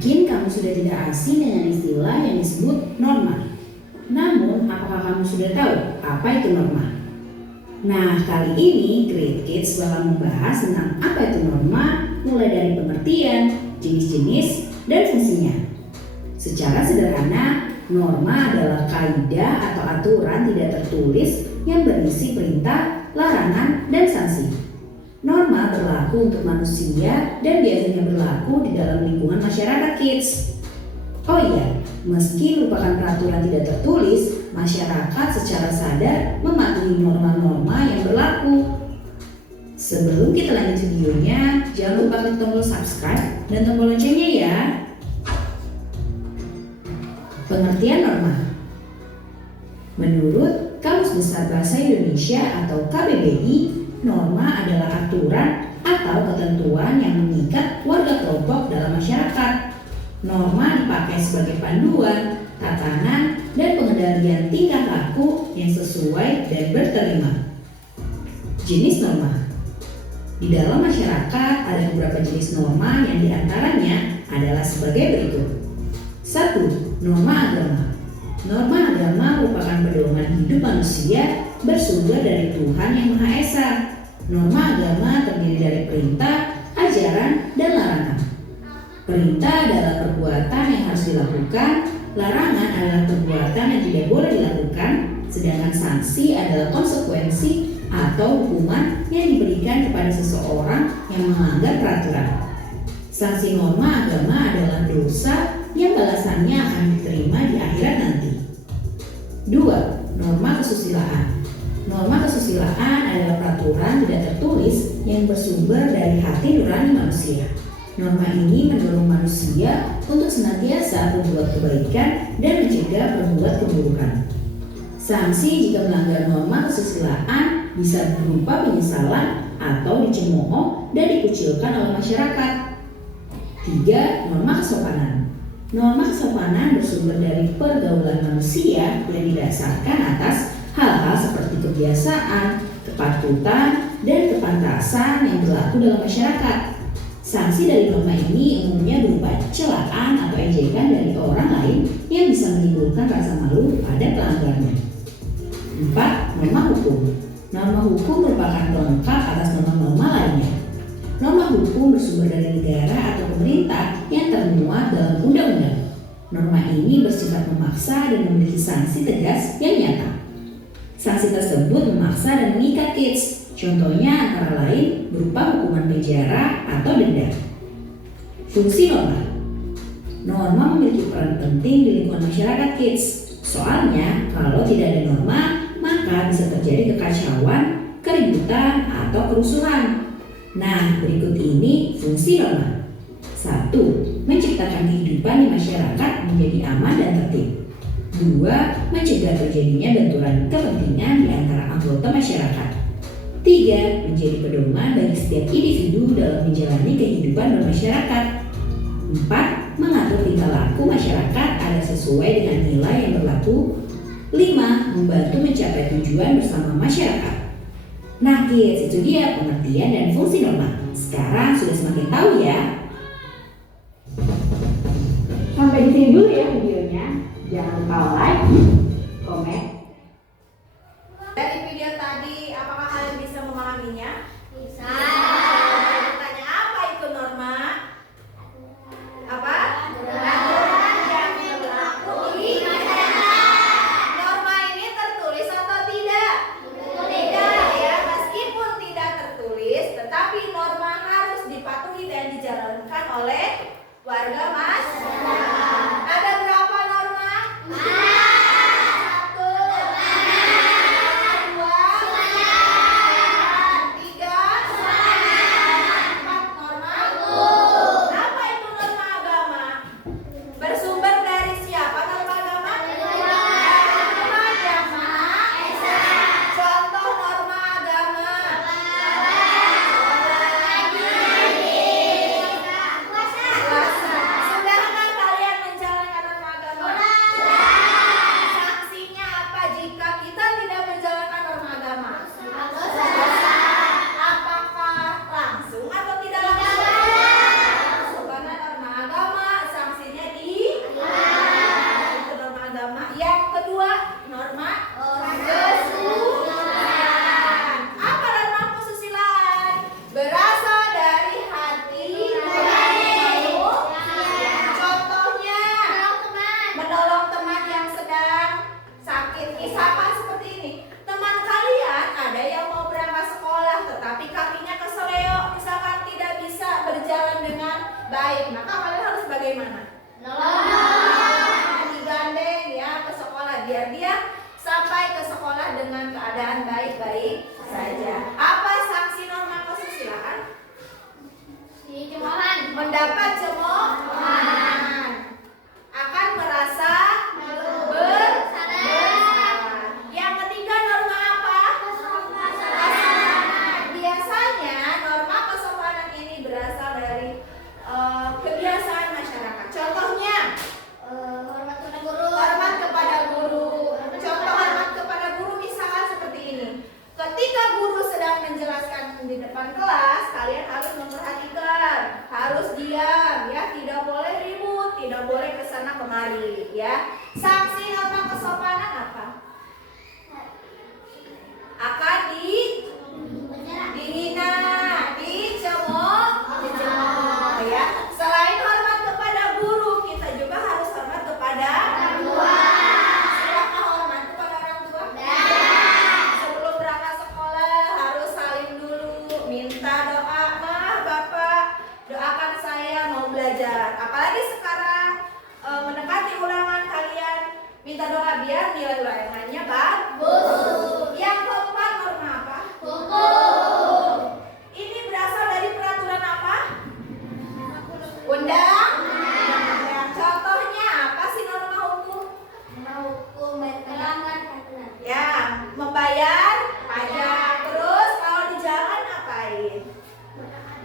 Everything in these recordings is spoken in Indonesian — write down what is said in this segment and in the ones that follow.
Mungkin kamu sudah tidak asing dengan istilah yang disebut norma. Namun, apakah kamu sudah tahu apa itu norma? Nah, kali ini Great Kids bakal membahas tentang apa itu norma, mulai dari pengertian, jenis-jenis, dan fungsinya. Secara sederhana, norma adalah kaidah atau aturan tidak tertulis yang berisi perintah, larangan, dan sanksi. Norma berlaku untuk manusia dan biasanya berlaku di dalam lingkungan masyarakat kids. Oh iya, meski merupakan peraturan tidak tertulis, masyarakat secara sadar mematuhi norma-norma yang berlaku. Sebelum kita lanjut videonya, jangan lupa klik tombol subscribe dan tombol loncengnya ya. Pengertian norma. Menurut Kamus Besar Bahasa Indonesia atau KBBI, norma adalah aturan atau ketentuan yang mengikat warga kelompok dalam masyarakat. Norma dipakai sebagai panduan, tatanan, dan pengendalian tingkah laku yang sesuai dan berterima. Jenis norma. Di dalam masyarakat ada beberapa jenis norma yang diantaranya adalah sebagai berikut. 1. Norma agama. Norma agama merupakan pedoman hidup manusia bersumber dari Tuhan Yang Maha Esa. Norma agama terdiri dari perintah, ajaran, dan larangan. Perintah adalah perbuatan yang harus dilakukan, larangan adalah perbuatan yang tidak boleh dilakukan, sedangkan sanksi adalah konsekuensi atau hukuman yang diberikan kepada seseorang yang melanggar peraturan. Sanksi norma agama adalah dosa yang balasannya akan diterima di akhirat nanti. 2. Norma kesusilaan. Norma kesusilaan adalah peraturan tidak tertulis yang bersumber dari hati nurani manusia. Norma ini mendorong manusia untuk senantiasa berbuat kebaikan dan mencegah berbuat keburukan. Sanksi jika melanggar norma kesusilaan bisa berupa penyesalan atau dicemooh dan dikucilkan oleh masyarakat. 3. Norma kesopanan. Norma kesopanan bersumber dari pergaulan manusia yang didasarkan atas hal-hal seperti kebiasaan, kepatutan, dan kepantasan yang berlaku dalam masyarakat. Sanksi dari norma ini umumnya berupa celaan atau ejekan dari orang lain yang bisa menimbulkan rasa malu pada pelanggarnya. 4. Norma hukum. Norma hukum merupakan pelengkap atas norma-norma lainnya. Norma hukum bersumber dari negara atau pemerintah yang termuat dalam undang-undang. Norma ini bersifat memaksa dan memiliki sanksi tegas yang nyata. Sanksi tersebut memaksa dan mengikat kids. Contohnya antara lain berupa hukuman penjara atau denda. Fungsi norma. Norma memiliki peran penting di lingkungan masyarakat kids. Soalnya kalau tidak ada norma, maka bisa terjadi kekacauan, keributan, atau kerusuhan. Nah, berikut ini fungsi norma. 1. Menciptakan kehidupan di masyarakat menjadi aman dan tertib. 2. Mencegah terjadinya benturan kepentingan di antara anggota masyarakat. 3. Menjadi pedoman bagi setiap individu dalam menjalani kehidupan bermasyarakat. 4. Mengatur tingkah laku masyarakat agar sesuai dengan nilai yang berlaku. 5. Membantu mencapai tujuan bersama masyarakat. Nah kids, itu dia pengertian dan fungsi norma. Sekarang sudah semakin tahu ya. Sampai di sini dulu ya videonya. Jangan lupa like, komen. Dari video tadi, apakah kalian bisa memahaminya? Bisa. Tanya apa itu norma? Apa? Aturan yang berlaku di masyarakat. Norma ini tertulis atau tidak? Tidak. Ya, meskipun tidak tertulis, tetapi norma harus dipatuhi dan dijalankan oleh warga masyarakat. Ada berapa norma? 4. biar dia sampai ke sekolah dengan keadaan baik-baik saja. Apa sanksi norma kesusilaan? Dicemoohan. Mendapat cemoohan, akan merasa bersalah. Yang ketiga norma apa? Kesopanan. Biasanya norma kesopanan ini berasal dari kebiasaan masyarakat. Contohnya, Hormat kepada guru. hormat kepada guru. Contoh hormat kepada guru misalkan seperti ini. Ketika guru sedang menjelaskan di depan kelas, kalian harus memperhatikan, harus diam, ya, tidak boleh ribut, tidak boleh kesana kemari, ya. Sanksi norma kesopanan apa? Akan dihina, dicemooh, ya. Selain hormat kepada guru, kita juga harus hormat kepada orang tua. Silakan hormat kepada orang tua. Sebelum berangkat sekolah harus salim dulu, minta doa, "Ma, Bapak, doakan saya mau belajar." Apalagi sekarang mendekati ulangan, kalian minta doa biar nilai ulangannya bagus. Yang keempat norma apa? Hukum. Ini berasal dari peraturan apa? Undang. Contohnya apa sih norma hukum? Hukum melanggar aturan. Ya, membayar pajak. Terus kalau di jalan ngapain?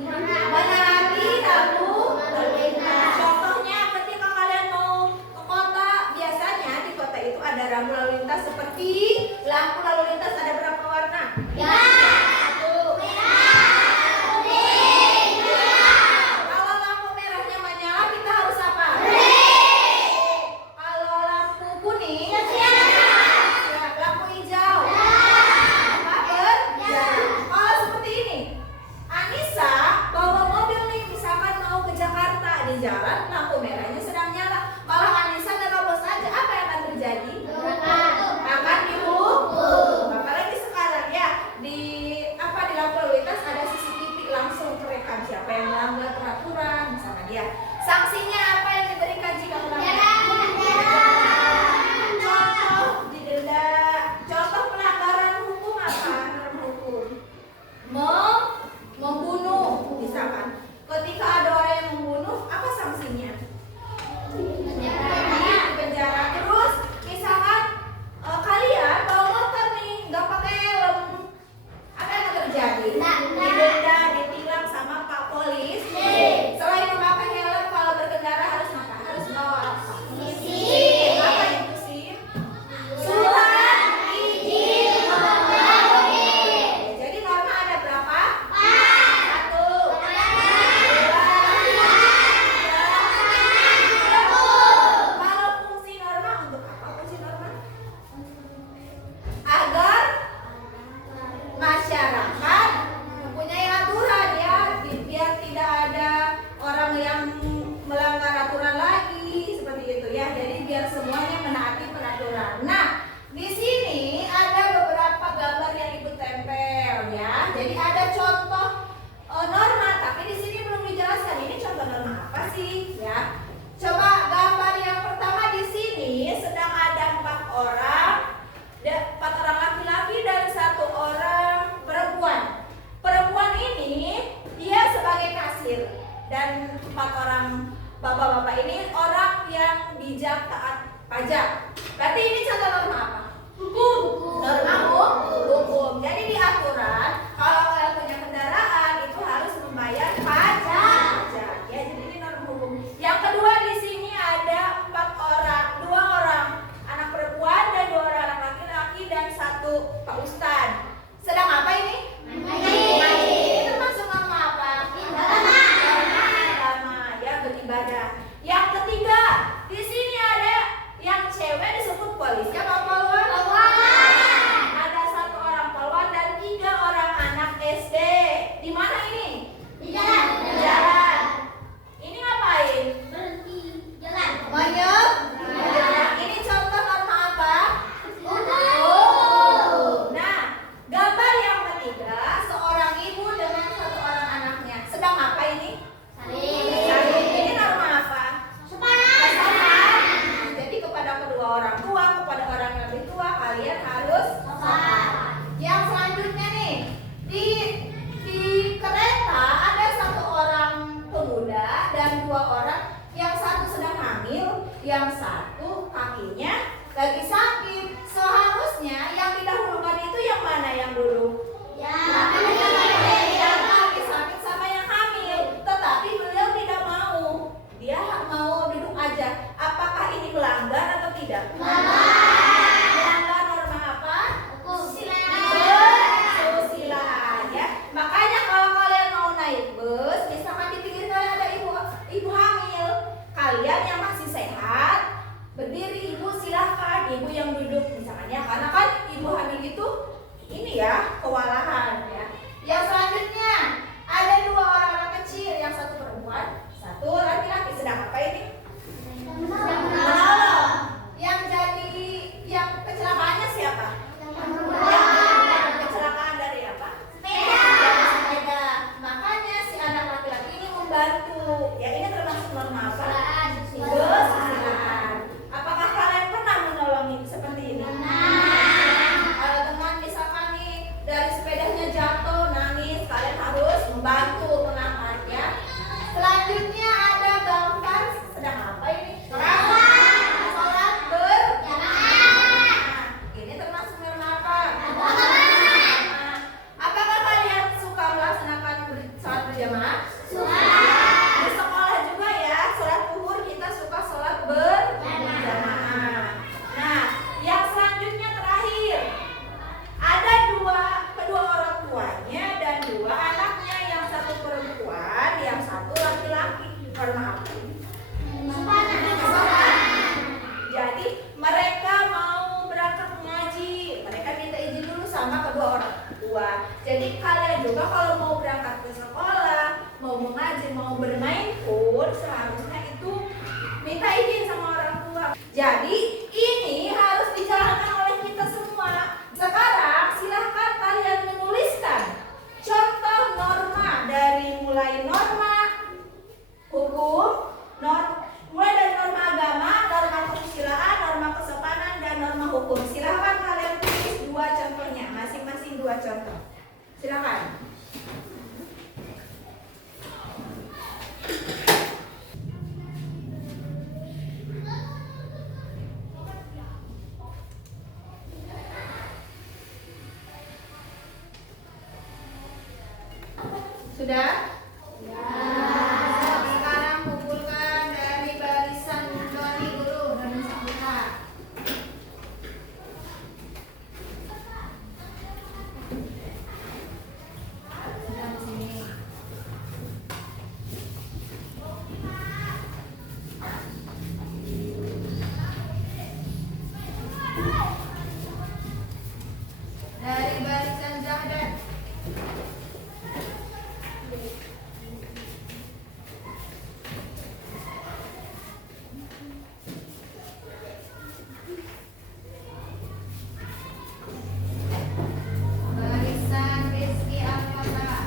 Menaati lalu lintas. Contohnya ketika kalian mau ke kota, biasanya di kota itu ada rambu lalu lintas seperti lampu lalu lintas ada berapa warna? Ya. Satu. Merah, kuning, hijau. Kalau lampu merahnya menyala kita harus apa? Kalau lampu kuning, siap. Lampu hijau, apa? Berjalan. Kalau seperti ini, Anissa bawa mobil nih, misalkan mau ke Jakarta, di jalan lampu merahnya sedang nyala. Kalau Anissa nerobos aja, apa yang akan terjadi? Akan dihukum. Apalagi sekarang ya, di lampu lalu lintas ada CCTV, langsung terekam siapa yang melanggar peraturan, misalkan ya. Sanksinya apa yang diberikan jika melanggar? Contoh didenda. Contoh pelanggaran hukum apa? Norma hukum. Membunuh, misalkan. Ketika ada orang yang membunuh, apa sanksinya? Di penjara. Terus misalkan kalian bawa motor nih nggak pakai helm, apa yang terjadi? Didenda, ditilang sama Pak Polis. Selain memakai helm, kalau berkendara harus apa? Harus bawa apa? Apa itu sih? Surat izin mengemudi. Jadi norma ada berapa? 1, 2, 3. Kalau fungsi norma untuk apa? Fungsi norma agar masyarakat mempunyai aturan, ya, biar tidak ada orang yang melanggar aturan lagi seperti itu, ya. Jadi biar semuanya menaati peraturan. Nah, di sini ada beberapa gambar yang Ibu tempel, ya. Jadi ada contoh norma, tapi di sini belum dijelaskan ini contoh norma apa sih, ya. Coba gambar yang pertama di sini sedang ada 4 orang. 4 orang laki-laki dan 1 orang perempuan. Perempuan ini dia sebagai kasir dan 4 orang bapak-bapak ini orang yang bijak taat pajak. Berarti ini contoh norma apa? Hukum. Norma hukum. Jadi di aturan kalau kalian punya kendaraan itu harus membayar pajak. Ya, jadi ini norma hukum. Yang kedua di sini ada 4 orang, 2 orang anak perempuan dan 2 orang anak laki-laki dan 1 Pak Ustadz. Sedang apa ini? Ini termasuk norma apa? Agama, ya, beribadah. Yang ketiga, di sini ada yang cewek disebut polisi. silahkan ibu yang duduk misalnya, karena kan ibu hamil itu ini ya kewalahan ya. Yang selanjutnya ada 2 orang anak kecil, yang satu perempuan, satu laki-laki. Sedang apa ini? Menolong. Yang kecelakaannya siapa? Yang kecelakaan dari apa? Dari sepeda. Makanya si anak laki-laki ini membantu. Ya, ini termasuk norma apa? Kesusilaan. Apakah kalian pernah menolong seperti ini? Kalau teman misalkan nih dari sepedanya jatuh, nangis, kalian harus membantu mengangkat ya. Selanjutnya ada gambar sedang apa ini? Sholat berjamaah. Ini termasuk norma apa? Apakah kalian suka melaksanakan sholat berjamaah? Di sekolah juga ya, sholat zuhur kita suka sholat berjamaah. Nah, yang selanjutnya terakhir ada kedua orang tuanya dan 2 anaknya, yang satu perempuan, yang satu laki-laki. Norma apa? Jadi mereka mau berangkat mengaji, mereka minta izin dulu sama kedua orang tua. Jadi kalian juga kalau mau berangkat ke sekolah, mau mengaji, mau bermain pun seharusnya itu minta izin sama orang tua. Jadi ini harus dijalankan oleh kita semua. Sekarang silahkan kalian menuliskan contoh norma dari mulai norma hukum, mulai dari norma agama, norma kesusilaan, norma kesopanan, dan norma hukum. Silahkan kalian tulis 2 contohnya, masing-masing 2 contoh. Silahkan. Sudah? Sekarang kumpulkan dari barisan Doni Guru dan Sabuka. Sudah di sini. Dari barisan Zahdan. Barisan Rizky Al-Fatah.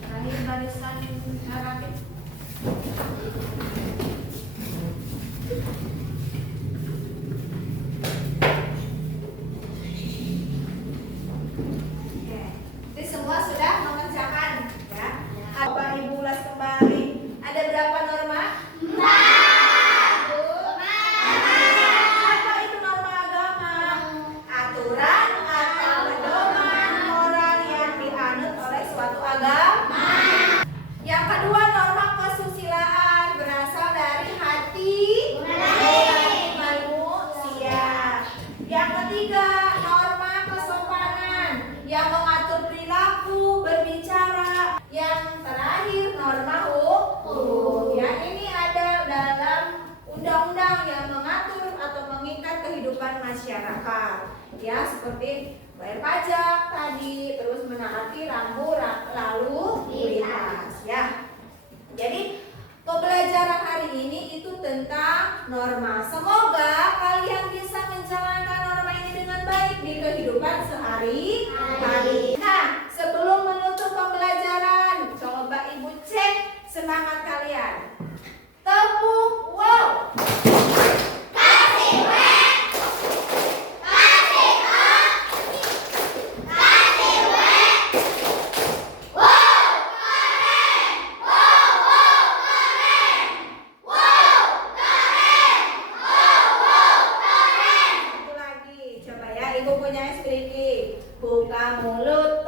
Terakhir barisan Harapit. Oke. Ini semua sudah mengerjakan ya. Apa Ibu ulas kembali? Ada berapa norma? 4. Apa itu norma agama? Aturan atau pedoman moral yang dianut oleh suatu agama. Yang kedua, norma kesusilaan berasal dari hati manusia. Yang ketiga, norma kesopanan yang mengatur perilaku berbicara. Yang terakhir, norma hukum. Ya, ini ada dalam undang-undang yang mengatur atau mengikat kehidupan masyarakat. Ya, seperti bayar pajak tadi, terus menaati rambu lalu lintas. Ya, jadi pembelajaran hari ini itu tentang norma. Semoga kalian bisa menjalankan norma ini dengan baik di kehidupan sehari-hari. Nah, sebelum menutup pembelajaran, coba Ibu cek semangat kalian. Tepuk wow. Satu lagi, coba ya, Ibu punya sedikit. Buka mulut.